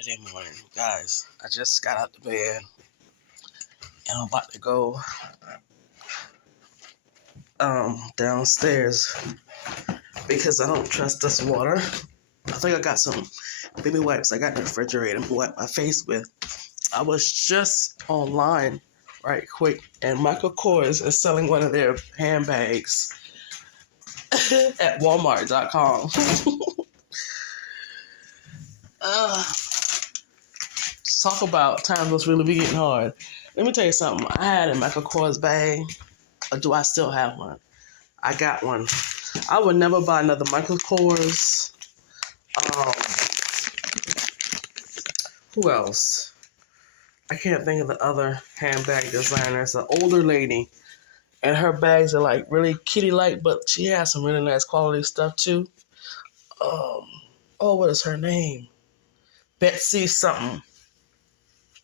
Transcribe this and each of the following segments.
Saturday morning. Guys, I just got out of bed and I'm about to go downstairs because I don't trust this water. I think I got some baby wipes I got in the refrigerator to wipe my face with. I was just online right quick and Michael Kors is selling one of their handbags at Walmart.com. Talk about times was really be getting hard. Let me tell you something. I had a Michael Kors bag. Or do I still have one? I got one. I would never buy another Michael Kors. Who else? I can't think of the other handbag designer. It's an older lady. And her bags are like really kitty-like, but she has some really nice quality stuff too. What is her name? Betsy something.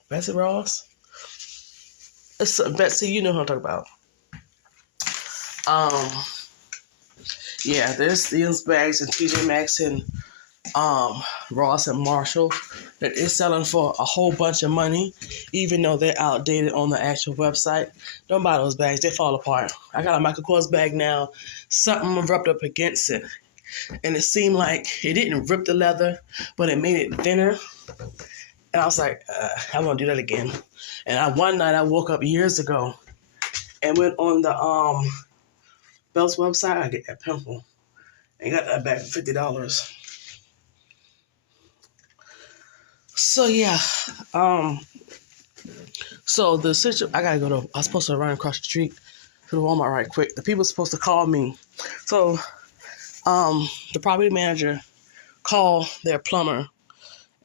Betsy Ross? It's Betsy, you know who I'm talking about. There's these bags in TJ Maxx and Ross and Marshall that is selling for a whole bunch of money, even though they're outdated on the actual website. Don't buy those bags, they fall apart. I got a Michael Kors bag now, something rubbed up against it, and it seemed like it didn't rip the leather, but it made it thinner. And I was like, I won't do that again. And one night I woke up years ago and went on the Belt's website. I get that pimple and got that back for $50. So yeah, so the situation, I was supposed to run across the street to the Walmart right quick. The people supposed to call me. So the property manager called their plumber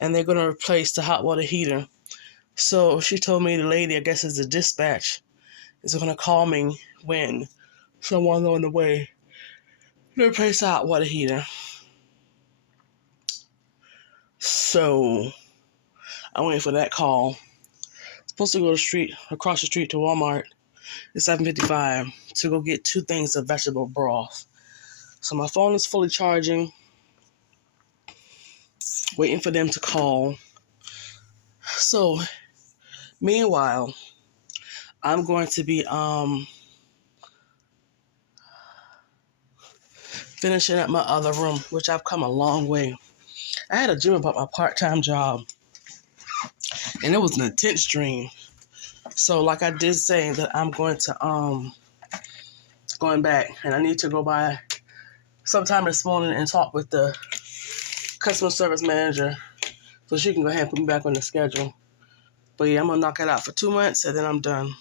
and they're going to replace the hot water heater. So she told me the lady, I guess it's the dispatch, is going to call me when someone's on the way to replace the hot water heater. So I'm waiting for that call. Supposed to go across the street to Walmart at 7:55 to go get 2 things of vegetable broth. So my phone is fully charging, waiting for them to call. So meanwhile, I'm going to be finishing up my other room, which I've come a long way. I had a dream about my part-time job, and it was an intense dream. So like I did say that I'm going back, and I need to go by sometime this morning and talk with the customer service manager so she can go ahead and put me back on the schedule. But yeah, I'm going to knock it out for 2 months, and then I'm done.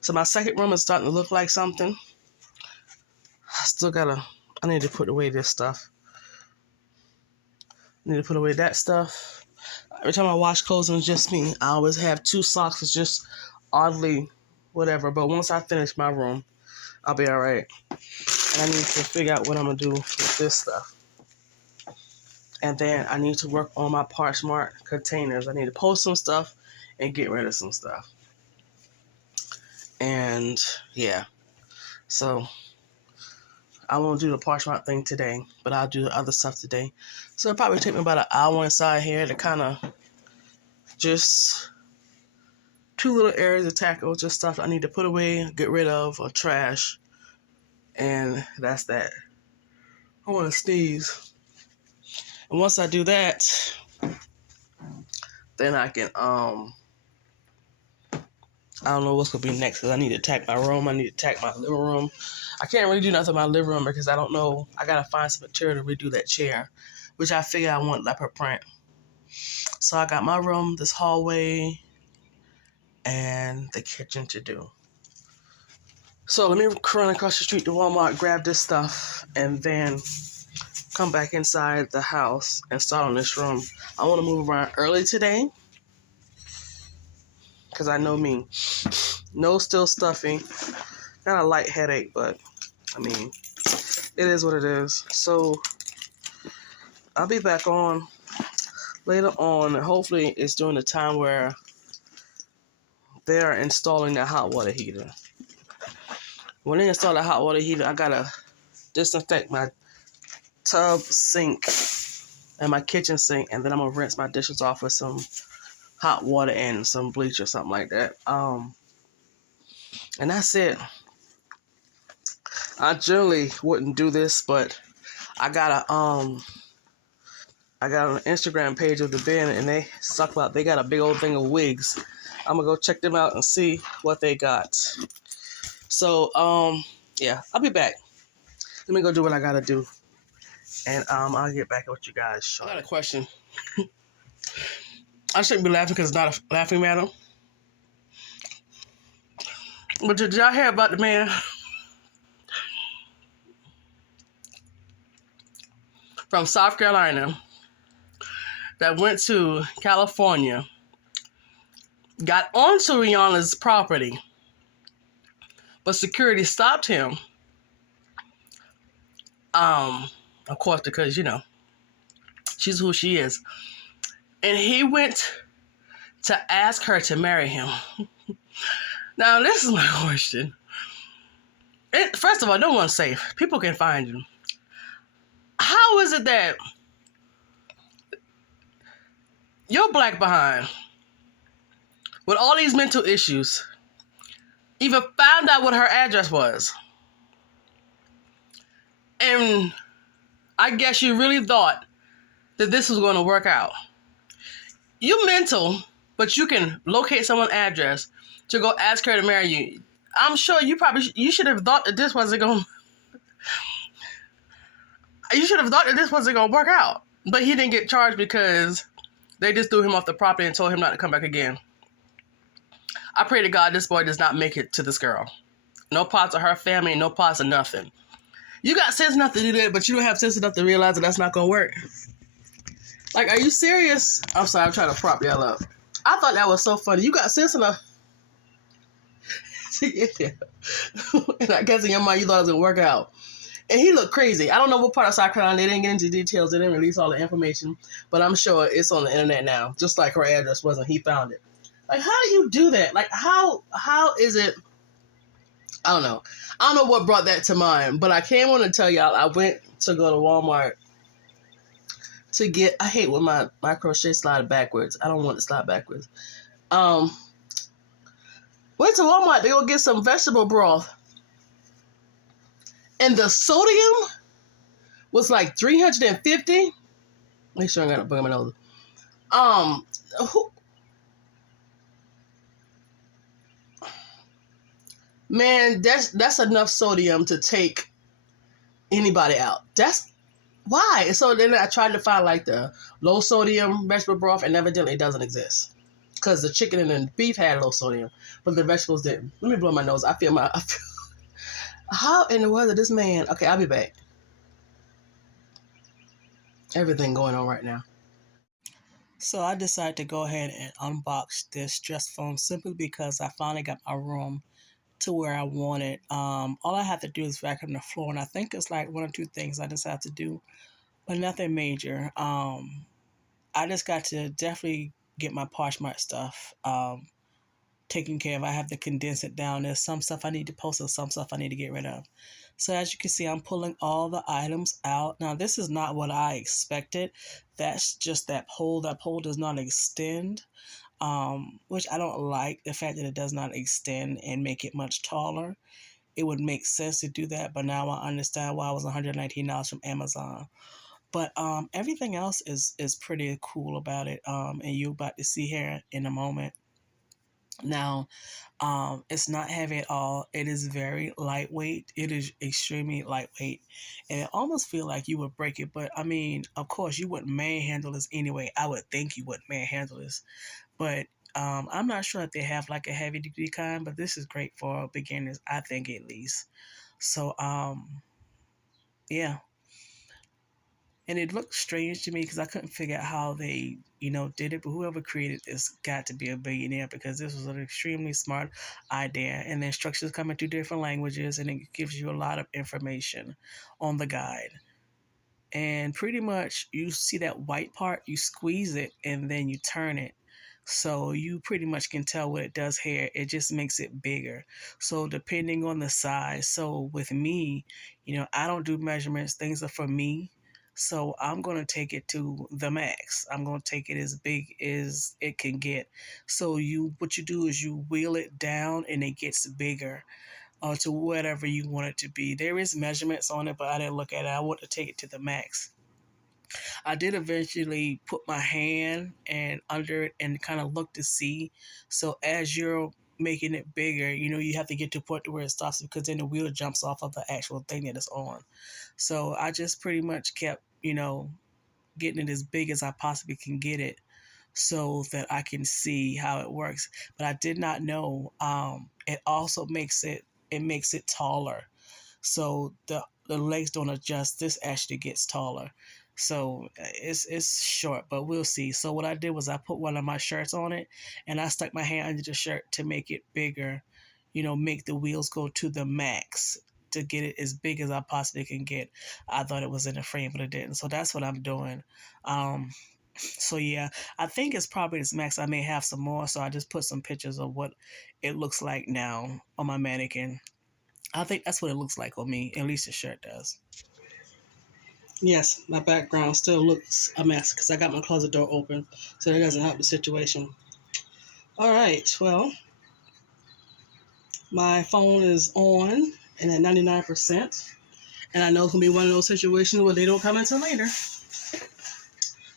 So my second room is starting to look like something. I need to put away this stuff. I need to put away that stuff. Every time I wash clothes and it's just me, I always have 2 socks. It's just oddly whatever. But once I finish my room, I'll be all right. And I need to figure out what I'm going to do with this stuff. And then I need to work on my PartSmart containers. I need to post some stuff and get rid of some stuff. And yeah, so I won't do the PartSmart thing today, but I'll do the other stuff today. So it'll probably take me about an hour inside here to kind of just 2 little areas to tackle, just stuff I need to put away, get rid of, or trash. And that's that. I want to sneeze. And once I do that, then I can, I don't know what's going to be next, because I need to tack my room. I need to tack my living room. I can't really do nothing in my living room because I don't know. I got to find some material to redo that chair, which I figure I want leopard print. So I got my room, this hallway, and the kitchen to do. So let me run across the street to Walmart, grab this stuff, and then come back inside the house and start on this room. I want to move around early today because I know me. No still stuffy. Got a light headache, but I mean, it is what it is. So I'll be back on later on. Hopefully it's during the time where they're installing the hot water heater. When they install the hot water heater, I gotta disinfect my tub, sink, and my kitchen sink, and then I'm gonna rinse my dishes off with some hot water and some bleach or something like that. And that's it. I generally wouldn't do this, but I got an Instagram page of the band, and they suck about. They got a big old thing of wigs. I'm gonna go check them out and see what they got. So yeah, I'll be back. Let me go do what I gotta do, and I'll get back with you guys shortly. I got a question. I shouldn't be laughing because it's not a laughing matter. But did y'all hear about the man from South Carolina that went to California, got onto Rihanna's property, but security stopped him? Of course, because, she's who she is. And he went to ask her to marry him. Now, this is my question. First of all, no one's safe. People can find you. How is it that you're black behind with all these mental issues even found out what her address was? And I guess you really thought that this was going to work out. You mental, but you can locate someone's address to go ask her to marry you. I'm sure you should have thought that this wasn't going to work out. But he didn't get charged because they just threw him off the property and told him not to come back again. I pray to God this boy does not make it to this girl. No parts of her family, no parts of nothing. You got sense enough to do that, but you don't have sense enough to realize that that's not going to work. Like, are you serious? I'm sorry, I'm trying to prop y'all up. I thought that was so funny. You got sense enough to get there. And I guess in your mind you thought it was going to work out. And he looked crazy. I don't know what part of South Carolina. They didn't get into details. They didn't release all the information. But I'm sure it's on the internet now. Just like her address was when he found it. Like, how do you do that? Like, how is it? I don't know. I don't know what brought that to mind. But I came on to tell y'all I went to go to Walmart to get... I hate when my crochet slide backwards. I don't want it to slide backwards. Went to Walmart to go get some vegetable broth. And the sodium was like 350. Make sure I got a bug in my nose. Man, that's enough sodium to take anybody out. That's why. So then I tried to find like the low sodium vegetable broth, and evidently it doesn't exist. Because the chicken and the beef had low sodium, but the vegetables didn't. Let me blow my nose. I feel how in the world did this man... Okay, I'll be back. Everything going on right now. So I decided to go ahead and unbox this dress phone simply because I finally got my room to where I want it. All I have to do is vacuum the floor, and I think it's like one or two things I just have to do, but nothing major. I just got to definitely get my Poshmark stuff taken care of. I have to condense it down. There's some stuff I need to post and some stuff I need to get rid of. So as you can see, I'm pulling all the items out. Now, this is not what I expected. That's just that pole. That pole does not extend, which I don't like, the fact that it does not extend and make it much taller. It would make sense to do that, but now I understand why it was $119 from Amazon. But everything else is pretty cool about it, and you're about to see here in a moment. Now, it's not heavy at all. It is very lightweight. It is extremely lightweight, and it almost feel like you would break it. But I mean, of course, you wouldn't manhandle this anyway. I would think you wouldn't manhandle this, but I'm not sure if they have like a heavy duty kind. But this is great for beginners, I think, at least. So yeah. And it looked strange to me because I couldn't figure out how they, did it. But whoever created this got to be a billionaire because this was an extremely smart idea. And the instructions come in 2 different languages, and it gives you a lot of information on the guide. And pretty much you see that white part, you squeeze it, and then you turn it. So you pretty much can tell what it does here. It just makes it bigger. So depending on the size. So with me, I don't do measurements. Things are for me. So I'm going to take it to the max. I'm going to take it as big as it can get. So what you do is you wheel it down and it gets bigger to whatever you want it to be. There is measurements on it, but I didn't look at it. I want to take it to the max. I did eventually put my hand and under it and kind of look to see. So as you're making it bigger, you have to get to a point to where it stops, because then the wheel jumps off of the actual thing that it's on. So I just pretty much kept, getting it as big as I possibly can get it so that I can see how it works. But I did not know it also makes it taller. So the legs don't adjust. This actually gets taller. So it's short, but we'll see. So what I did was I put one of my shirts on it, and I stuck my hand under the shirt to make it bigger, make the wheels go to the max to get it as big as I possibly can get. I thought it was in the frame, but it didn't. So that's what I'm doing. So yeah, I think it's probably its max. I may have some more, so I just put some pictures of what it looks like now on my mannequin. I think that's what it looks like on me. At least the shirt does. Yes, my background still looks a mess because I got my closet door open, so that doesn't help the situation. All right, well, my phone is on and at 99%, and I know it's going to be one of those situations where they don't come until later.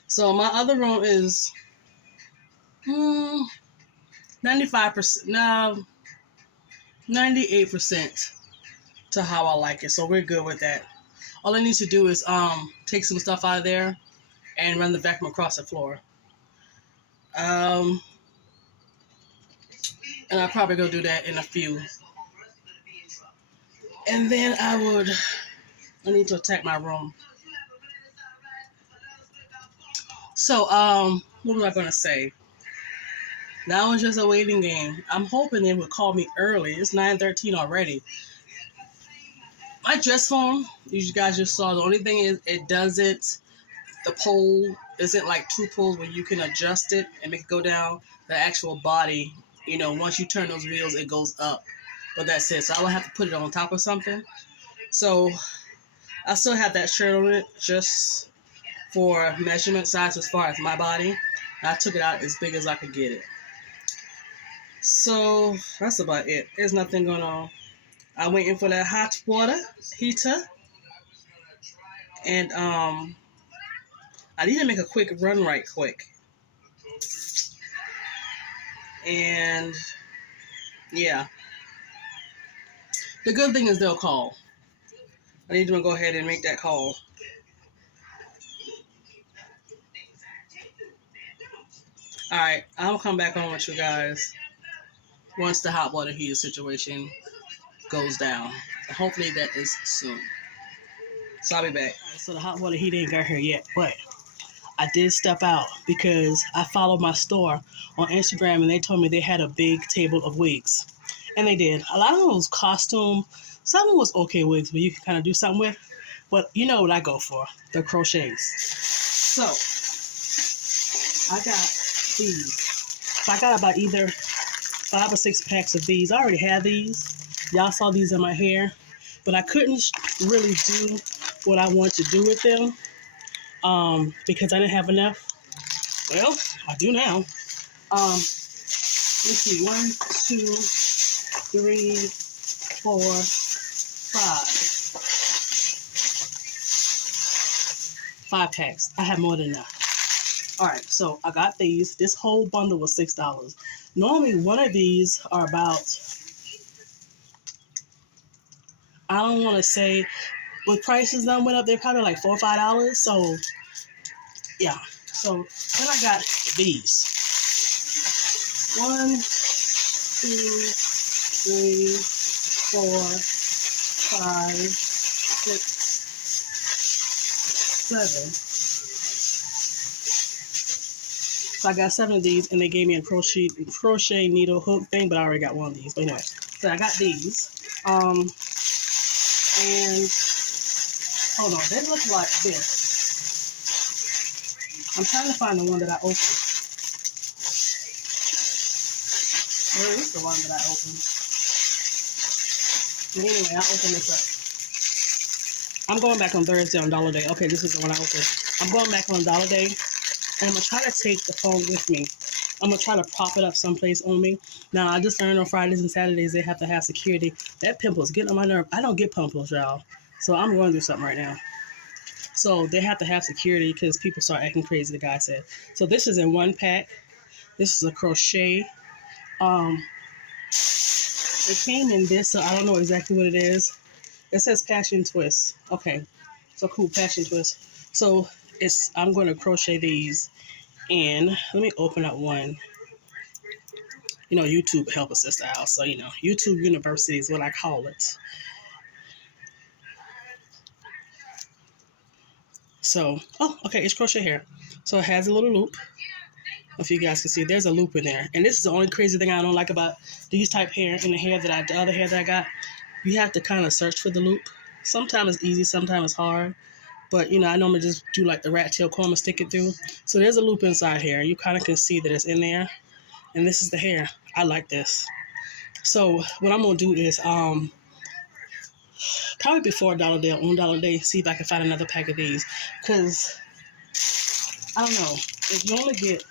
So my other room is 95%, no, 98% to how I like it, so we're good with that. All I need to do is take some stuff out of there and run the vacuum across the floor. And I'll probably go do that in a few. And then I need to attack my room. So, what was I going to say? That was just a waiting game. I'm hoping they would call me early. It's 9:13 already. My dress phone, you guys just saw, the only thing is the pole isn't like two poles where you can adjust it and make it go down. The actual body, once you turn those wheels, it goes up. But that's it. So I will have to put it on top of something. So I still have that shirt on it just for measurement size as far as my body. I took it out as big as I could get it. So that's about it. There's nothing going on. I'm waiting for that hot water heater. And I need to make a quick run right quick. And yeah. The good thing is they'll call. I need to go ahead and make that call. Alright, I'll come back on with you guys once the hot water heater situation goes down. And hopefully that is soon. So I'll be back. Right, so the hot water heater ain't got here yet, but I did step out because I followed my store on Instagram and they told me they had a big table of wigs. And they did. A lot of them was costume. Some of them was okay wigs, but you can kind of do something with. But you know what I go for, the crochets. So I got these. So I got about either 5 or 6 packs of these. I already had these. Y'all saw these in my hair, but I couldn't really do what I want to do with them because I didn't have enough. Well, I do now. Let's see, 1, 2, 3, 4, 5. 5 packs. I have more than enough. All right, so I got these. This whole bundle was $6. Normally, one of these are about, I don't want to say, with prices that went up, they're probably like $4 or $5. So, yeah. So, then I got these. 1, 2, 3, 4, 5, 6, 7. So I got 7 of these, and they gave me a crochet needle hook thing, but I already got one of these. But anyway, so I got these. And hold on, they look like this. I'm trying to find the one that I opened. Where is the one that I opened? But anyway, I opened this up. I'm going back on Thursday on Dollar Day. Okay, this is the one I opened. I'm going back on Dollar Day, and I'm going to try to take the phone with me. I'm going to try to prop it up someplace on me. Now, I just learned on Fridays and Saturdays they have to have security. That pimple's getting on my nerve. I don't get pimples, y'all. So I'm going through something right now. So they have to have security because people start acting crazy, the guy said. So this is in one pack. This is a crochet. It came in this, so I don't know exactly what it is. It says Passion Twist. Okay. So cool, Passion Twist. So I'm going to crochet these. And let me open up one. You know, YouTube help us style. So, you know, YouTube University is what I call it. So, oh, okay, it's crochet hair. So it has a little loop. If you guys can see, there's a loop in there. And this is the only crazy thing I don't like about these type hair and the other hair that I got. You have to kind of search for the loop. Sometimes it's easy, sometimes it's hard. But, you know, I normally just do like the rat tail comb and stick it through. So there's a loop inside here. You kind of can see that it's in there. And this is the hair. I like this. So what I'm going to do is probably before Dollar Day or on Dollar Day, see if I can find another pack of these. Because, I don't know, if you only get,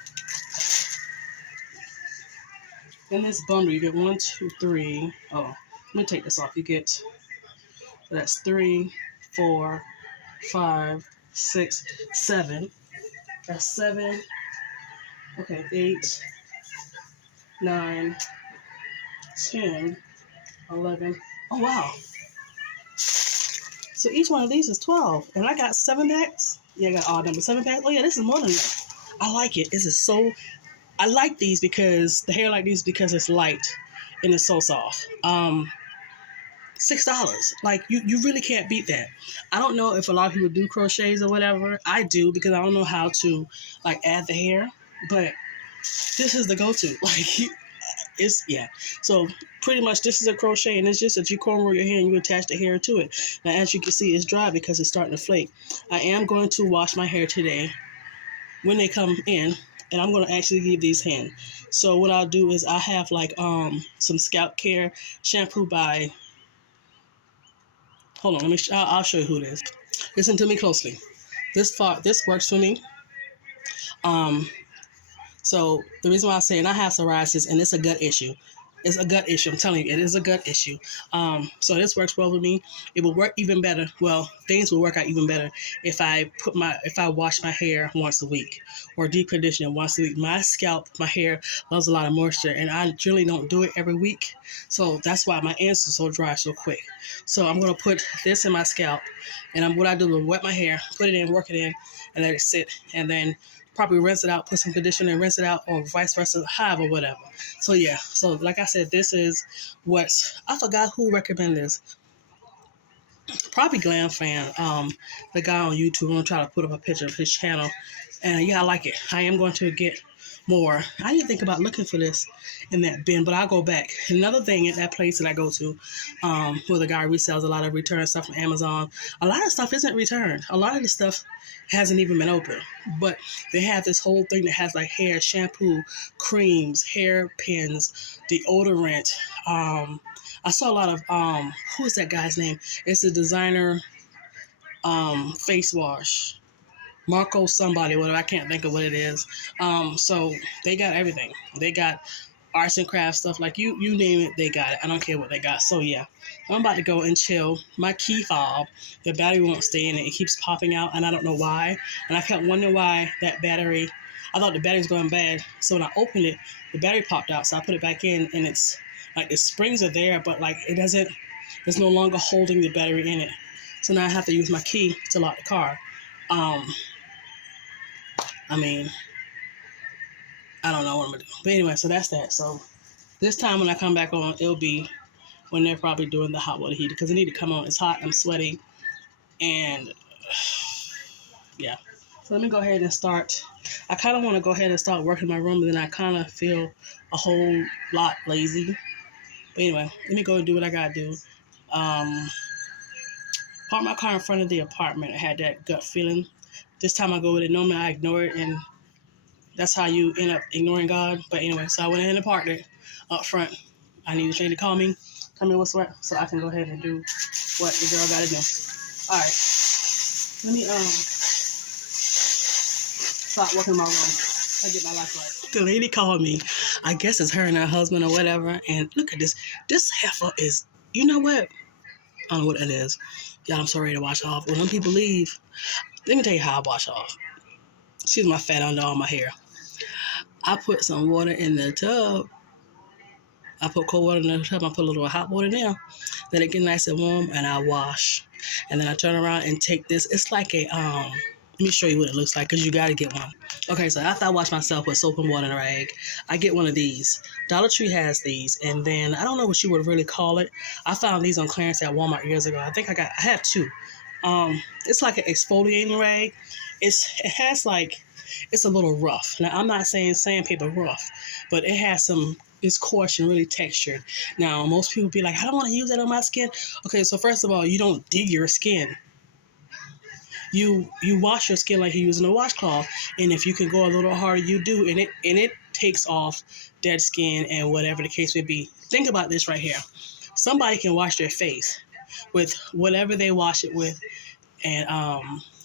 in this bundle, you get 1, 2, 3. Oh, let me take this off. You get, that's 3, 4, 5, 6, 7. That's 7. Okay, 8, 9, 10, 11. Oh, wow. So each one of these is 12. And I got 7 packs. Yeah, I got all numbers. 7 packs. Oh, yeah, this is more than that. I like it. This is so... I like these because... The hair like these because it's light and it's so soft. $6. Like, you really can't beat that. I don't know if a lot of people do crochets or whatever. I do because I don't know how to, like, add the hair. But this is the go-to. Like... It's, yeah. So pretty much this is a crochet, and it's just that you cornrow your hair and you attach the hair to it. Now, as you can see, it's dry because it's starting to flake. I am going to wash my hair today when they come in, and I'm going to actually leave these in. So what I'll do is I have like some scalp care shampoo by, hold on, I'll show you who it is. Listen to me closely. This works for me. So the reason why I say, and I have psoriasis, and it's a gut issue. It's a gut issue. I'm telling you, it is a gut issue. So this works well with me. It will work even better. Well, things will work out even better if I wash my hair once a week or deep condition it once a week. My scalp, my hair loves a lot of moisture, and I generally don't do it every week. So that's why my ends are so dry so quick. So I'm gonna put this in my scalp, and what I do is wet my hair, put it in, work it in, and let it sit, and then probably rinse it out, put some conditioner and rinse it out, or vice versa, hive or whatever. So yeah, so like I said, this is what, I forgot who recommended this. Probably Glam Fan, the guy on YouTube. I'm gonna try to put up a picture of his channel. And yeah, I like it. I am going to get more. I didn't think about looking for this in that bin, but I'll go back. Another thing at that place that I go to, where the guy resells a lot of return stuff from Amazon, a lot of stuff isn't returned. A lot of the stuff hasn't even been opened. But they have this whole thing that has like hair shampoo, creams, hair pins, deodorant. I saw a lot of who is that guy's name? It's a designer face wash. Marco somebody, whatever, I can't think of what it is. So they got everything. They got arts and crafts stuff, like you name it, they got it. I don't care what they got. So yeah, I'm about to go and chill. My key fob, the battery won't stay in it. It keeps popping out, and I don't know why. And I kept wondering why that battery, I thought the battery was going bad. So when I opened it, the battery popped out. So I put it back in, and it's like the springs are there, but like it's no longer holding the battery in it. So now I have to use my key to lock the car. I mean, I don't know what I'm going to do. But anyway, so that's that. So this time when I come back on, it'll be when they're probably doing the hot water heater, because I need to come on. It's hot. I'm sweaty. And yeah. So let me go ahead and start. I kind of want to go ahead and start working my room, but then I kind of feel a whole lot lazy. But anyway, let me go and do what I got to do. Park my car in front of the apartment. I had that gut feeling. This time I go with it. Normally I ignore it, and that's how you end up ignoring God. But anyway, so I went ahead and parked it up front. I need a train to call me, tell me what's what, so I can go ahead and do what the girl got to do. All right. Let me start working my room. I get my life right. The lady called me. I guess it's her and her husband or whatever. And look at this. This heifer is, you know what? I don't know what that is. Yeah, I'm so ready to wash off. When them people leave, let me tell you how I wash off. Excuse my fat under all my hair. I put some water in the tub. I put cold water in the tub. I put a little hot water there. Then it get nice and warm, and I wash. And then I turn around and take this. It's like a Let me show you what it looks like, because you got to get one. Okay, so after I wash myself with soap and water and a rag, I get one of these. Dollar Tree has these, and then I don't know what you would really call it. I found these on clearance at Walmart years ago. I have two. It's like an exfoliating rag. It's a little rough. Now, I'm not saying sandpaper rough, but it's coarse and really textured. Now, most people be like, I don't want to use that on my skin. Okay, so first of all, you don't dig your skin. You wash your skin like you're using a washcloth, and if you can go a little harder, you do, and it takes off dead skin and whatever the case may be. Think about this right here. Somebody can wash their face with whatever they wash it with, and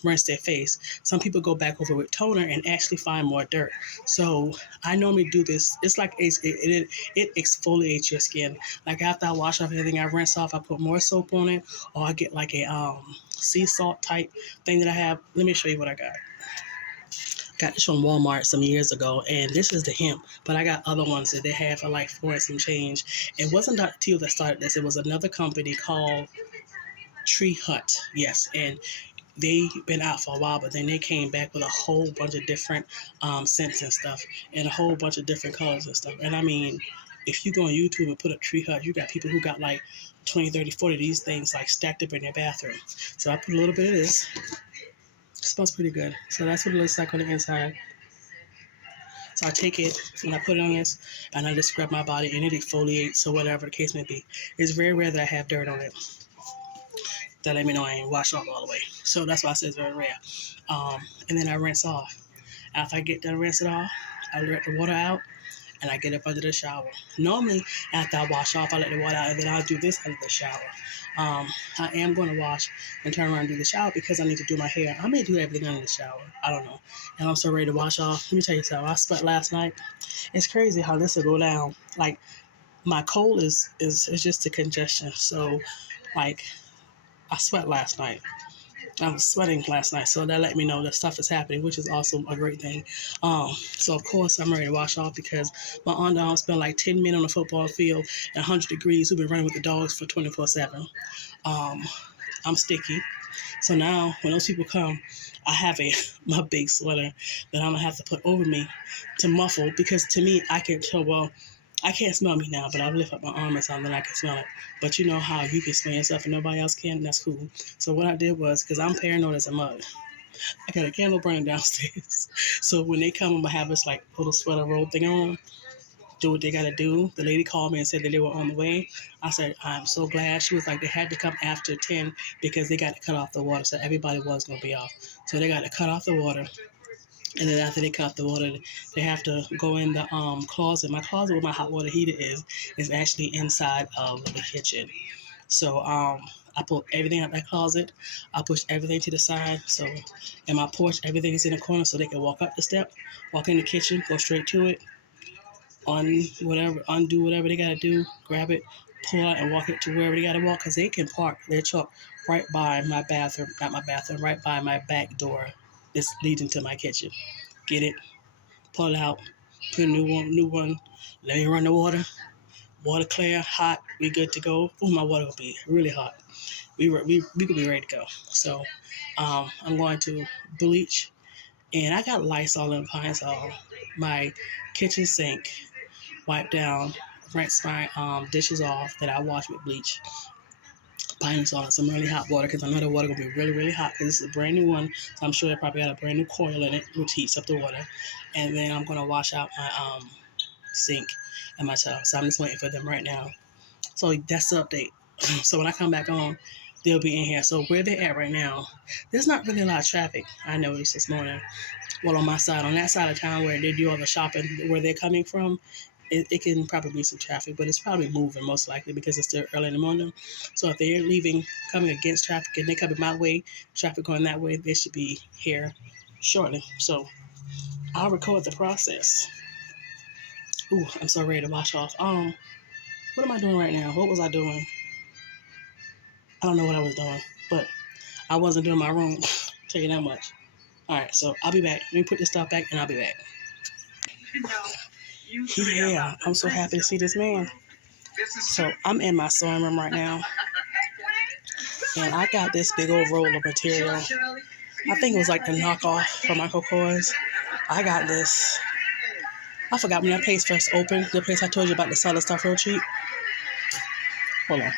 rinse their face. Some people go back over with toner and actually find more dirt. So I normally do this. It's like it exfoliates your skin. Like after I wash off everything, I rinse off. I put more soap on it, or I get like a sea salt type thing that I have. Let me show you what I got. Got this from Walmart some years ago, and this is the hemp, but I got other ones that they have for like $4 and some change. It wasn't Dr. Teal that started this. It was another company called Tree Hut. Yes, and they been out for a while, but then they came back with a whole bunch of different scents and stuff, and a whole bunch of different colors and stuff. And I mean, if you go on YouTube and put up Tree Hut, you got people who got like 20, 30, 40 of these things like stacked up in their bathroom. So I put a little bit of this. It smells pretty good. So that's what it looks like on the inside. So I take it and I put it on this, and I just scrub my body, and it exfoliates or whatever the case may be. It's very rare that I have dirt on it. That let me know I ain't washed off all the way. So that's why I say it's very rare. And then I rinse off. After I get done rinsing off, I let the water out, and I get up under the shower. Normally, after I wash off, I let the water out, and then I'll do this under the shower. I am going to wash and turn around and do the shower because I need to do my hair. I may do everything under the shower. I don't know. And I'm so ready to wash off. Let me tell you something. I slept last night. It's crazy how this will go down. Like, my cold is just a congestion. So, like, I sweat last night. I was sweating last night, so that let me know that stuff is happening, which is also a great thing. So of course I'm ready to wash off because my underarm spent like 10 minutes on the football field at 100 degrees. We've been running with the dogs for 24/7. I'm sticky, so now when those people come, I have my big sweater that I'm gonna have to put over me to muffle, because to me I can tell. Well, I can't smell me now, but I'll lift up my arm or something and I can smell it. But you know how you can smell yourself and nobody else can? That's cool. So what I did was, because I'm paranoid as a mug, I got a candle burning downstairs. So when they come, I'm going to have this like little sweater robe thing on, do what they got to do. The lady called me and said that they were on the way. I said, I'm so glad. She was like, they had to come after 10 because they got to cut off the water. So everybody was going to be off. So they got to cut off the water. And then after they cut the water, they have to go in the closet. My closet where my hot water heater is actually inside of the kitchen. So I put everything out that closet. I push everything to the side. So in my porch, everything is in the corner so they can walk up the step, walk in the kitchen, go straight to it, undo whatever they got to do, grab it, pull out and walk it to wherever they got to walk, because they can park their truck right by my bathroom, not my bathroom, right by my back door that's leading to my kitchen. Get it, pull it out, put a new one. Let me run the water. Water clear, hot. We good to go. Oh, my water will be really hot. We could be ready to go. So I'm going to bleach, and I got Lysol and Pine-Sol. My kitchen sink, wipe down, rinse my dishes off that I wash with bleach. Pine-Sol and some really hot water, because I know the water gonna be really, really hot because this is a brand new one. So I'm sure it probably got a brand new coil in it, which heats up the water. And then I'm gonna wash out my sink and my tub. So I'm just waiting for them right now. So that's the update. So when I come back on, they'll be in here. So where they're at right now, there's not really a lot of traffic. I noticed this morning. Well, on my side, on that side of town where they do all the shopping, where they're coming from, it can probably be some traffic, but it's probably moving most likely because it's still early in the morning. So if they're leaving, coming against traffic, and they coming my way, traffic going that way, they should be here shortly. So I'll record the process. Ooh, I'm so ready to wash off. What am I doing right now? What was I doing? I don't know what I was doing, but I wasn't doing my room. Tell you that much. All right, so I'll be back. Let me put this stuff back, and I'll be back. Yeah, I'm so happy to see this man. So I'm in my sewing room right now, and I got this big old roll of material. I think it was like the knockoff from Michael Kors. I got this. I forgot when that place first opened. The place I told you about to sell the stuff real cheap. Hold on.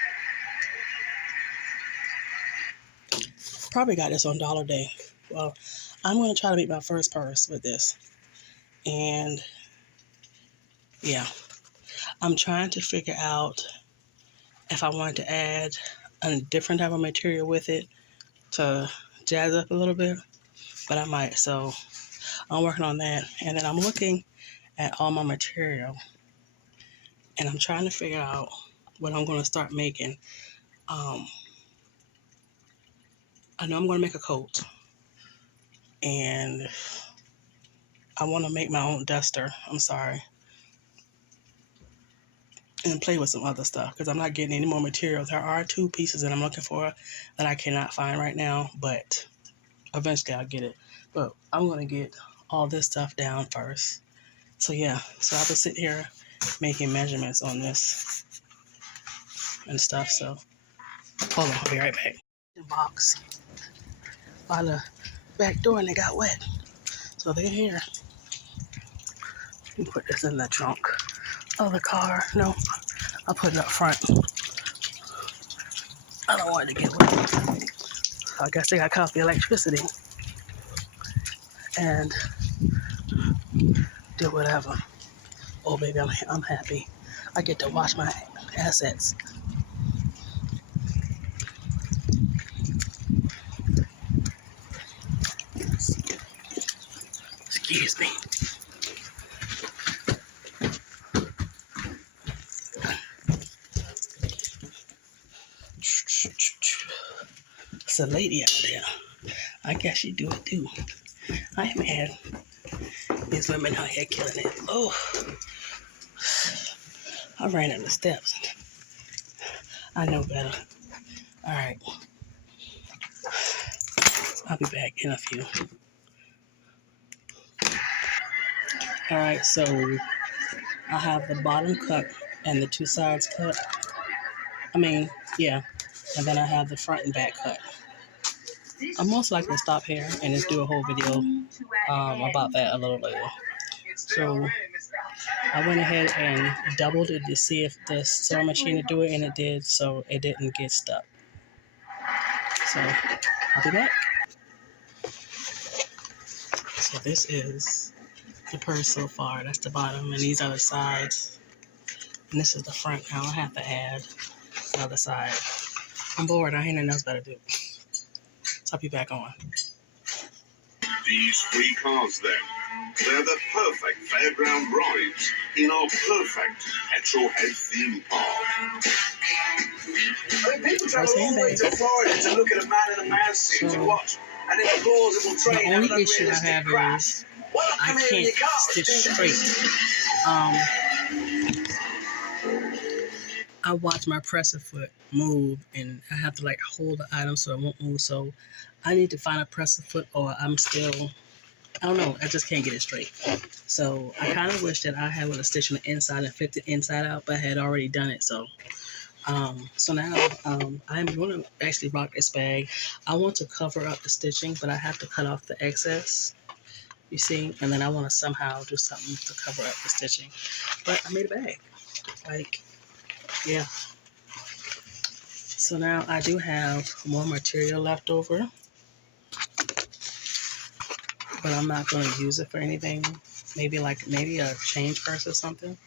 Probably got this on Dollar Day. Well, I'm going to try to make my first purse with this. And yeah, I'm trying to figure out if I want to add a different type of material with it to jazz up a little bit, but I might. So I'm working on that. And then I'm looking at all my material, and I'm trying to figure out what I'm going to start making. I know I'm going to make a coat, and I want to make my own duster. I'm sorry. And play with some other stuff because I'm not getting any more material. There are 2 pieces that I'm looking for that I cannot find right now, but eventually I'll get it. But I'm going to get all this stuff down first. So yeah, so I've been sitting here making measurements on this and stuff. So hold on, I'll be right back. The box by the back door and they got wet. So they're here. You put this in the trunk of the car. No, I'll put it up front. I don't want it to get wet. I guess they got cut off the electricity and do whatever. Oh baby, I'm happy. I get to watch my assets. Excuse me. It's a lady out there. I guess she do it too. I am mad. These women out here killing it. Oh, I ran up the steps. I know better. All right. I'll be back in a few. All right, so I have the bottom cut and the 2 sides cut. Yeah. And then I have the front and back cut. I'm most likely to stop here and just do a whole video about that a little later. So I went ahead and doubled it to see if the sewing machine would do it, and it did, so it didn't get stuck. So I'll be back. So this is the purse so far. That's the bottom, and these are the sides. And this is the front. Now I have to add the other side. I'm bored. I ain't nothing else better do. So I'll be back on. These 3 cars then, they're the perfect fairground rides in our perfect petrol-head theme park. I mean, people travel all the way to Florida to look at a man in a mouse suit and watch an implausible train. The only issue I have is I can't stitch straight. I watch my presser foot move, and I have to like hold the item so it won't move. So I need to find a presser foot, or I don't know. I just can't get it straight. So I kind of wish that I had with a stitch on the inside and fit the inside out, but I had already done it. So now I'm going to actually rock this bag. I want to cover up the stitching, but I have to cut off the excess. You see, and then I want to somehow do something to cover up the stitching. But I made a bag. Like, yeah. So now I do have more material left over, but I'm not going to use it for anything. Maybe a change purse or something.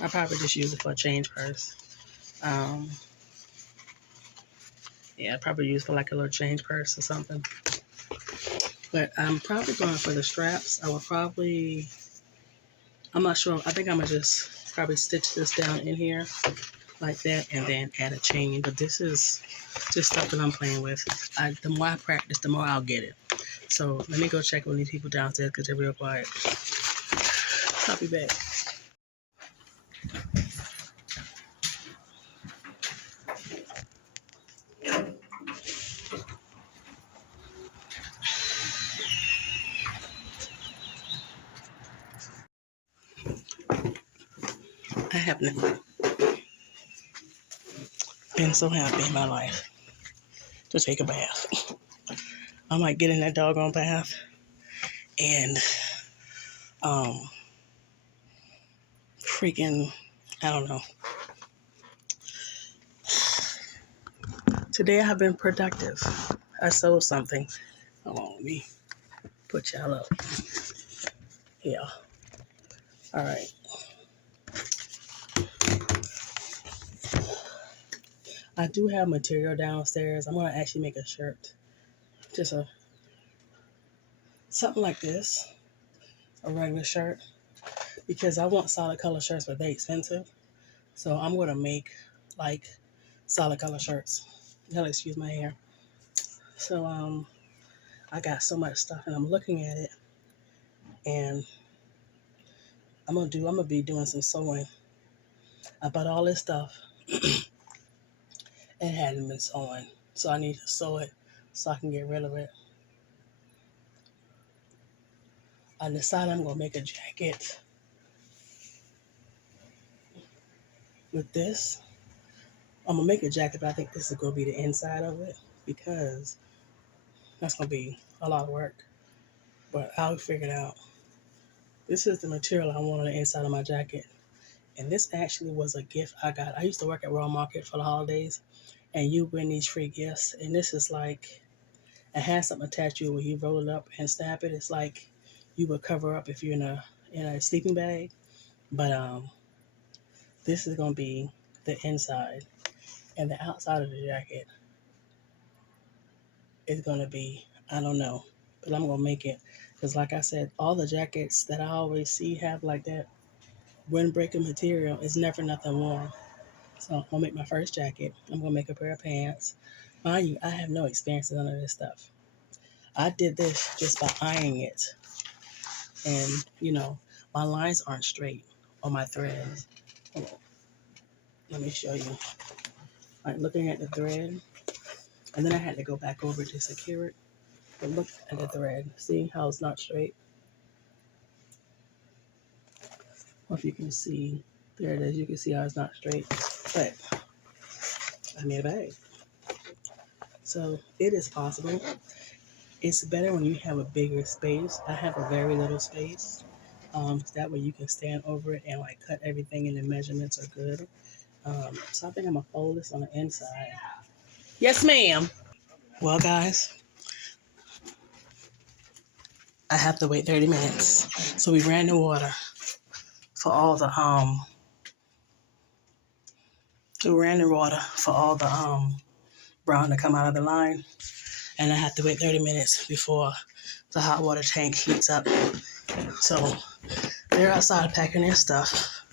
I'll probably just use it for a change purse. Yeah, I'd probably use it for like a little change purse or something. But I'm probably going for the straps. I will probably I'm not sure. I think I'm gonna just probably stitch this down in here like that and then add a chain. But this is just stuff that I'm playing with. The more I practice, the more I'll get it. So let me go check on these people downstairs because they're real quiet. I'll be back. I have never been so happy in my life to take a bath. I might get in that doggone bath and freaking, I don't know. Today I have been productive. I sold something. Hold on, let me put y'all up. Yeah. All right. I do have material downstairs. I'm gonna actually make a shirt, just something like this, a regular shirt, because I want solid color shirts, but they're expensive. So I'm gonna make like solid color shirts. Y'all excuse my hair. So I got so much stuff, and I'm looking at it, and I'm gonna be doing some sewing. I bought all this stuff. It hadn't been sewn, so I need to sew it so I can get rid of it. I decided I'm gonna make a jacket with this. I'm gonna make a jacket, but I think this is gonna be the inside of it because that's gonna be a lot of work. But I'll figure it out. This is the material I want on the inside of my jacket. And this actually was a gift I got. I used to work at Royal Market for the holidays, and you win these free gifts. And this is like, it has something attached to it where you roll it up and snap it. It's like you would cover up if you're in a sleeping bag. But this is gonna be the inside, and the outside of the jacket is gonna be, I don't know, but I'm gonna make it because, like I said, all the jackets that I always see have like that windbreaker material. It's never nothing warm. So I'm gonna make my first jacket. I'm gonna make a pair of pants. Mind you, I have no experience in none of this stuff. I did this just by ironing it, and my lines aren't straight on my threads. Hold on. Let me show you. Like looking at the thread, and then I had to go back over to secure it. But look at the thread. See how it's not straight? Or if you can see, there it is. You can see how it's not straight. But I made a bag. So it is possible. It's better when you have a bigger space. I have a very little space. That way you can stand over it and like cut everything and the measurements are good. So I think I'm gonna fold this on the inside. Yes, ma'am. Well, guys, I have to wait 30 minutes. So we ran the water for all the brown to come out of the line, and I have to wait 30 minutes before the hot water tank heats up. So they're outside packing their stuff.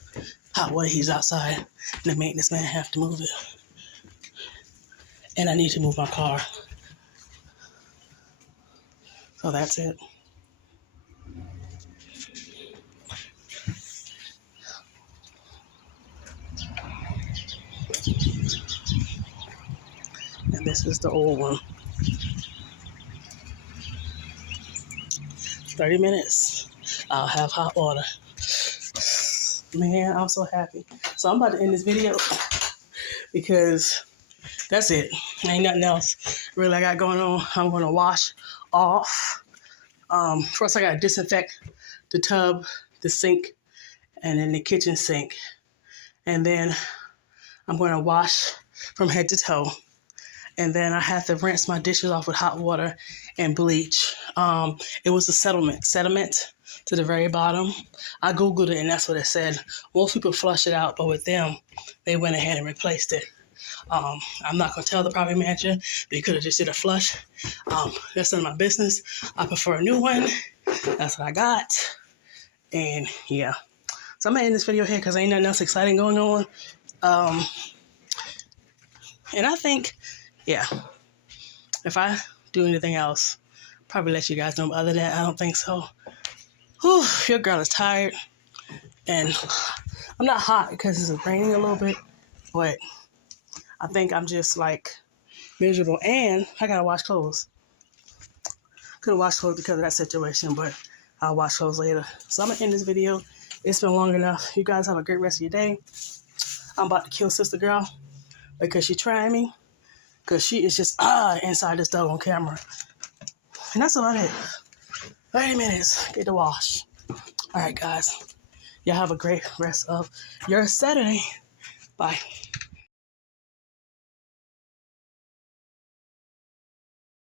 Hot water heats outside, and the maintenance man have to move it. And I need to move my car. So that's it. And this is the old one. 30 minutes. I'll have hot water. Man, I'm so happy. So I'm about to end this video because that's it. Ain't nothing else really I got going on. I'm going to wash off. First I got to disinfect the tub, the sink, and then the kitchen sink. And then I'm going to wash from head to toe. And then I have to rinse my dishes off with hot water and bleach. It was a sediment to the very bottom. I Googled it and that's what it said. Most people flush it out, but with them, they went ahead and replaced it. I'm not going to tell the property manager they could have just did a flush. That's none of my business. I prefer a new one. That's what I got. And yeah. So I'm gonna end this video here because ain't nothing else exciting going on. And I think, yeah, if I do anything else, probably let you guys know. But other than that, I don't think so. Whew, your girl is tired. And I'm not hot because it's raining a little bit, but I think I'm just like miserable. And I gotta wash clothes. Couldn't wash clothes because of that situation, but I'll wash clothes later. So I'm gonna end this video. It's been long enough. You guys have a great rest of your day. I'm about to kill sister girl because she's trying me. Because she is just inside this dog on camera. And that's about it. 30 minutes. Get to wash. All right, guys. Y'all have a great rest of your Saturday. Bye.